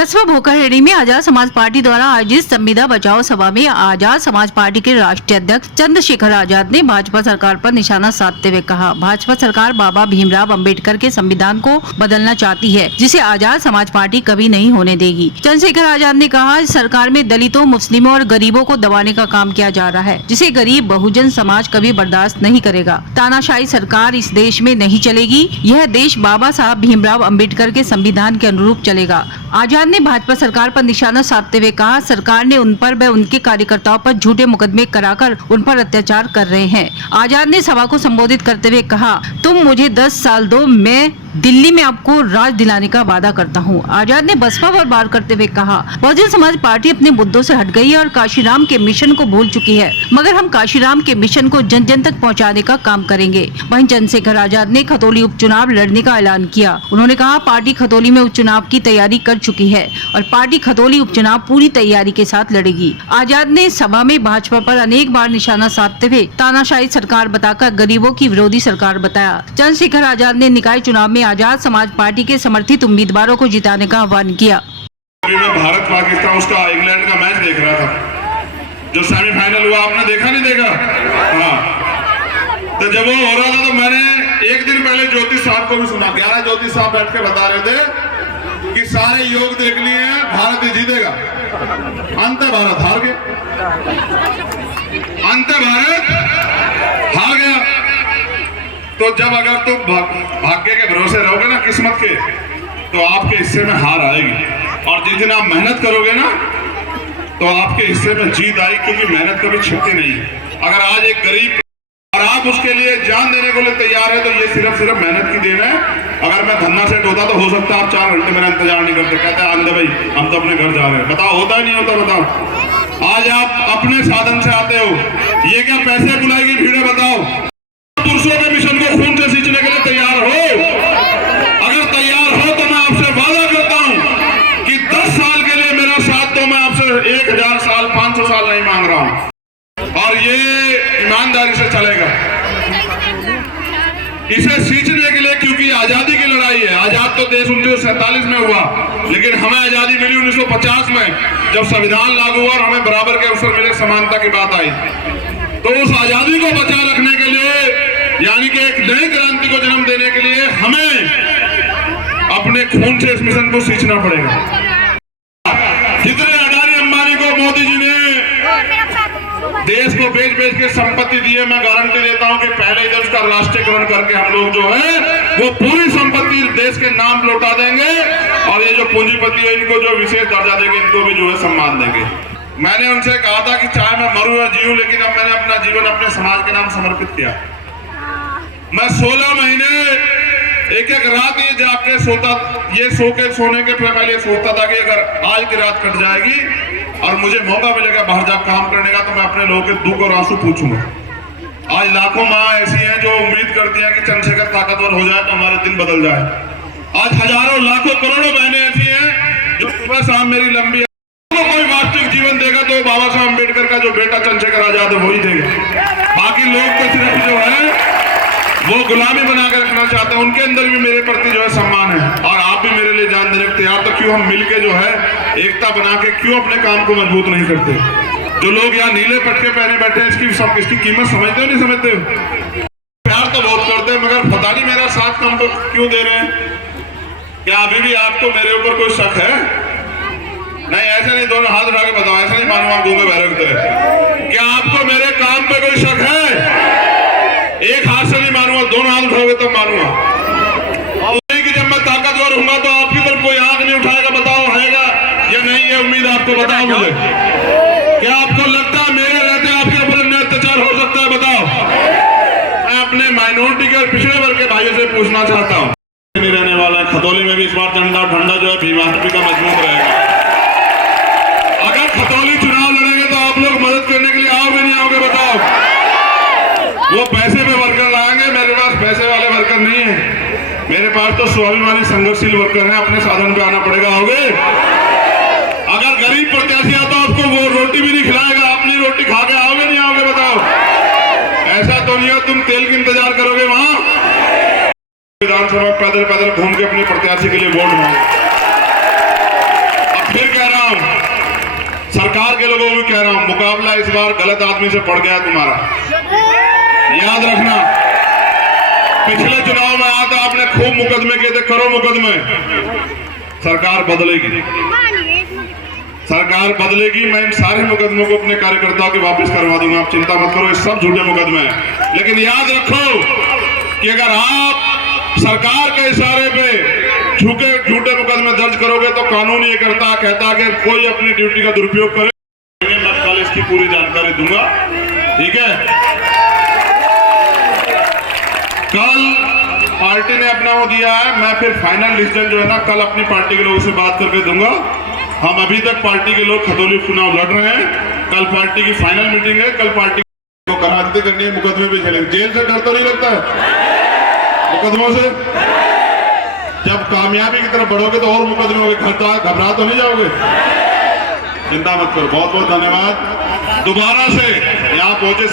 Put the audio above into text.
कस्बा भोकरहेड़ी में आजाद समाज पार्टी द्वारा आयोजित संविदा बचाओ सभा में आजाद समाज पार्टी के राष्ट्रीय अध्यक्ष चंद्रशेखर आजाद ने भाजपा सरकार पर निशाना साधते हुए कहा, भाजपा सरकार बाबा भीमराव अंबेडकर के संविधान को बदलना चाहती है, जिसे आजाद समाज पार्टी कभी नहीं होने देगी। चंद्रशेखर आजाद ने कहा, सरकार में दलितों, मुस्लिमों और गरीबों को दबाने का काम किया जा रहा है, जिसे गरीब बहुजन समाज कभी बर्दाश्त नहीं करेगा। तानाशाही सरकार इस देश में नहीं चलेगी। यह देश बाबा साहब भीमराव अंबेडकर के संविधान के अनुरूप चलेगा। आजाद ने भाजपा सरकार पर निशाना साधते हुए कहा, सरकार ने उन पर व उनके कार्यकर्ताओं पर झूठे मुकदमे कराकर उन पर अत्याचार कर रहे हैं। आजाद ने सभा को संबोधित करते हुए कहा, तुम मुझे 10 साल दो, मैं दिल्ली में आपको राज दिलाने का वादा करता हूं। आजाद ने बसपा पर वार करते हुए कहा, बहुजन समाज पार्टी अपने मुद्दों से हट गई है और काशीराम के मिशन को भूल चुकी है, मगर हम काशीराम के मिशन को जन जन तक पहुंचाने का काम करेंगे। वहीं चंद्रशेखर आजाद ने खतौली उपचुनाव लड़ने का ऐलान किया। उन्होंने कहा, पार्टी खतौली में उपचुनाव की तैयारी कर चुकी है और पार्टी खतौली उपचुनाव पूरी तैयारी के साथ लड़ेगी। आजाद ने सभा में भाजपा पर अनेक बार निशाना साधते हुए तानाशाही सरकार बताकर गरीबों की विरोधी सरकार बताया। चंद्रशेखर आजाद ने निकाय चुनाव में आजाद समाज पार्टी के समर्थित उम्मीदवारों को जिताने का आह्वान किया। भारत पाकिस्तान उसका इंग्लैंड का मैच देख रहा था, जो सेमीफाइनल हुआ, आपने देखा नहीं देखा? हाँ, तो जब वो हो रहा था तो मैंने एक दिन पहले ज्योतिष साहब को भी सुना। 11 ज्योतिष साहब बैठ के बता रहे थे कि सारे योग देख लिए हैं, भारत ही जीतेगा। अंत भारत हार गया, अंत भारत हार गया। तो जब अगर तुम भाग्य के भरोसे रहोगे ना, किस्मत के, तो आपके हिस्से में हार आएगी। और जिस दिन आप मेहनत करोगे ना, तो आपके हिस्से में जीत आएगी, क्योंकि मेहनत कभी छिपती नहीं है। अगर आज एक गरीब और आप उसके लिए जान देने को लिए तैयार है, तो ये सिर्फ मेहनत की देन है। अगर मैं धन्ना सेठ होता तो हो सकता है आप 4 घंटे मेरा इंतजार नहीं करते, कहते हैं आंदे भाई हम तो अपने घर जा रहे हैं। बताओ होता है नहीं होता? बताओ, आज आप अपने साधन से आते हो, ये क्या पैसे बुलाएगी भीड़े? बताओ, पुरुषों के मिशन को खून से सींचने के लिए तैयार हो? अगर तैयार हो तो मैं आपसे वादा करता हूं कि 10 साल के लिए मेरा साथ दो। मैं आपसे 1000 साल, 500 साल नहीं मांग रहा हूं, और ये ईमानदारी से चलेगा। इसे सींचने के लिए, क्योंकि आजादी की लड़ाई है। आजाद तो देश 1947 में हुआ, लेकिन हमें आजादी मिली 1950 में, जब संविधान लागू हुआ और हमें बराबर के अवसर मिले, समानता की बात आई। तो उस आजादी को बचाए रखने के लिए, यानी कि एक नई क्रांति को जन्म देने के लिए, हमें अपने खून से इस मिशन को सींचना पड़ेगा। जितने अडानी अंबानी को मोदी जी ने देश को बेच बेच के संपत्ति दी है, मैं गारंटी देता हूं कि पहले ही उसका राष्ट्रीयकरण करके हम लोग जो है वो पूरी संपत्ति देश के नाम लौटा देंगे। और ये जो पूंजीपति है, इनको जो विशेष दर्जा देंगे, इनको भी जो है सम्मान देंगे। मैंने उनसे कहा था कि चाहे मैं मरूं या जीऊं, लेकिन अब मैंने अपना जीवन अपने समाज के नाम समर्पित किया। मैं 16 महीने एक रात ये जाग के सोता, ये सोने के पहले सोचता था कि अगर आज की रात कट जाएगी और मुझे मौका मिलेगा बाहर जाकर काम करने का, तो मैं अपने लोगों के दुख और आंसू पूछूंगा। आज लाखों माँ ऐसी हैं जो उम्मीद करती हैं कि चंद्रशेखर ताकतवर हो जाए तो हमारे दिन बदल जाए। आज हजारों, लाखों, करोड़ों बहनें ऐसी हैं जो सुबह शाम मेरी लंबी कोई वास्तविक जीवन देगा तो बाबा साहब अम्बेडकर का जो बेटा चंद्रशेखर आजाद है वही देगा। बाकी लोग तो सिर्फ जो है वो गुलामी बना कर रखना चाहते हैं। उनके अंदर भी मेरे प्रति जो है सम्मान है, और आप भी मेरे लिए जान देने को तैयार। तो क्यों हम मिलके जो है एकता बना के क्यों अपने काम को मजबूत नहीं करते? जो लोग यहाँ नीले पटके पहने बैठे हैं, इसकी कीमत समझते हो नहीं समझते हो? प्यार तो बहुत करते हैं, मगर पता नहीं मेरा साथ कम तो क्यों दे रहे हैं? क्या अभी भी आपको मेरे ऊपर कोई शक है? नहीं, ऐसे नहीं, दोनों हाथ उठा के बताओ, ऐसे नहीं मानूंगा गूंगे बहरे की तरह। क्या आपको मेरे काम पे कोई शक है? एक हाथ से नहीं मानूंगा, दोनों हाथ उठाओगे तब मानूंगा। और कि जब मैं ताकतवर होऊंगा तो आपकी तरफ कोई आंख नहीं उठाएगा। बताओ हैगा या नहीं? ये उम्मीद आपको, बताओ मुझे। क्या आपको लगता है मेरे रहते आपके ऊपर अन्याय अत्याचार हो सकता है? बताओ। मैं अपने माइनॉरिटी के और पिछड़े वर्ग के भाइयों से पूछना चाहता हूँ, नहीं रहने वाला है खतौली में भी इस बार झंडा जो है भीमाष्टमी का मजबूत रहेगा। अगर खतौली चुनाव लड़ेंगे तो आप लोग मदद करने के लिए आओगे नहीं आओगे? बताओ। वो पैसे पे वर्कर लाएंगे, मेरे पास पैसे वाले वर्कर नहीं है। मेरे पास तो स्वाभिमानी संघर्षशील वर्कर हैं, अपने साधन पे आना पड़ेगा। आओगे? अगर गरीब प्रत्याशी आता तो आपको वो रोटी भी नहीं खिलाएगा, अपनी रोटी खा के आओगे नहीं आओगे? बताओ। ऐसा तो नहीं हो तुम तेल की इंतजार करोगे वहां विधानसभा पैदल पैदल घूम के अपने प्रत्याशी के लिए वोट मांगो। मुकाबला इस बार गलत आदमी से पड़ गया तुम्हारा, याद रखना। पिछले चुनाव में आया था, आपने खूब मुकदमे किए थे, करो मुकदमे। सरकार बदलेगी, सरकार बदलेगी। मैं इन सारे मुकदमों को अपने कार्यकर्ताओं के वापस करवा दूंगा, आप चिंता मत करो। ये सब झूठे मुकदमे हैं, लेकिन याद रखो कि अगर आप सरकार के इशारे पे झूठे मुकदमे दर्ज करोगे तो कानून ये कहता कि कोई अपनी ड्यूटी का दुरुपयोग करे। मैं कल इसकी पूरी जानकारी दूंगा, ठीक है। कल पार्टी ने अपना वो दिया है, मैं फिर फाइनल डिसीजन जो है ना कल अपनी पार्टी के लोगों से बात करके दूंगा। हम अभी तक पार्टी के लोग खतौली चुनाव लड़ रहे हैं, कल पार्टी की फाइनल मीटिंग है, कल पार्टी को करारती करनी है, मुकदमे भी चलेंगे। जेल से डर तो नहीं लगता है मुकदमों से? जब कामयाबी की तरफ बढ़ोगे तो और मुकदमे होंगे, घबरा तो नहीं जाओगे? चिंता मत करो। बहुत बहुत धन्यवाद। दोबारा से यहाँ पहुंचे